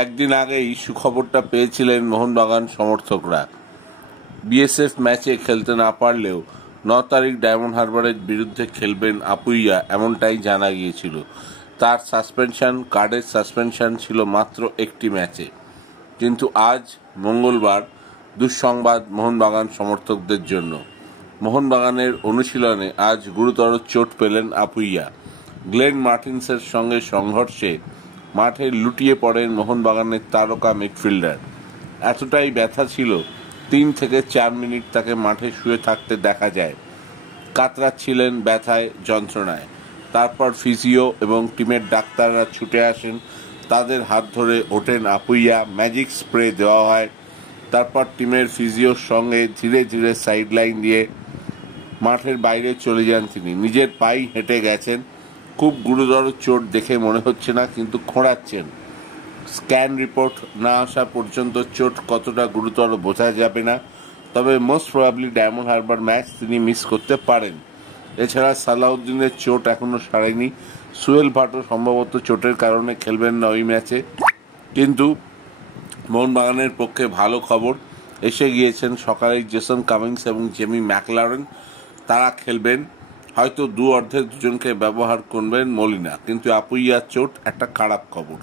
একদিন আগেই সুখবরটা পেয়েছিলেন মোহনবাগান সমর্থকরা। বিএসএফ ম্যাচে খেলতে না পারলেও 9 তারিখ ডায়মন্ড হারবারের বিরুদ্ধে খেলবেন আপুইয়া, এমনটাই জানা গিয়েছিল। তার কার্ডের সাসপেনশন ছিল মাত্র একটি ম্যাচে। কিন্তু আজ মঙ্গলবার দুঃসংবাদ মোহনবাগান সমর্থকদের জন্য। মোহনবাগানের অনুশীলনে আজ গুরুতর চোট পেলেন আপুইয়া। গ্লেন মার্টিন্সের সঙ্গে সংঘর্ষে মাঠে লুটিয়ে পড়েন মোহনবাগানের তারকা মিডফিল্ডার। এতটাই ব্যথা ছিল, 3 থেকে 4 মিনিট তাকে মাঠে শুয়ে থাকতে দেখা যায়। কাতরাচ্ছিলেন ব্যথায়, যন্ত্রণায়। তারপর ফিজিও এবং টিমের ডাক্তাররা ছুটে আসেন, তাদের হাত ধরে ওঠেন আপুইয়া, ম্যাজিক স্প্রে দেওয়া হয়। তারপর টিমের ফিজিওর সঙ্গে ধীরে ধীরে সাইডলাইন দিয়ে মাঠের বাইরে চলে যান তিনি। নিজের পাই হেঁটে গেছেন। খুব গুরুতর চোট দেখে মনে হচ্ছে না, কিন্তু খোঁড়াচ্ছেন। স্ক্যান রিপোর্ট না আসা পর্যন্ত চোট কতটা গুরুতর বোঝা যাবে না, তবে most probably diamond Harbour match তিনি মিস করতে পারেন। এছাড়া সালাউদ্দিনের চোট এখনও সারেনি। সুহেল ভাটও সম্ভবত চোটের কারণে খেলবেন না ওই ম্যাচে। কিন্তু মোহনবাগানের পক্ষে ভালো খবর এসে গিয়েছেন। সকালে জেসন কামিংস এবং জেমি ম্যাকলারেন তারা খেলবেন। হয়তো অর্ধেক দুজনকে ব্যবহার করবেন মলিনা। কিন্তু আপুইয়ার চোট একটা খারাপ খবর।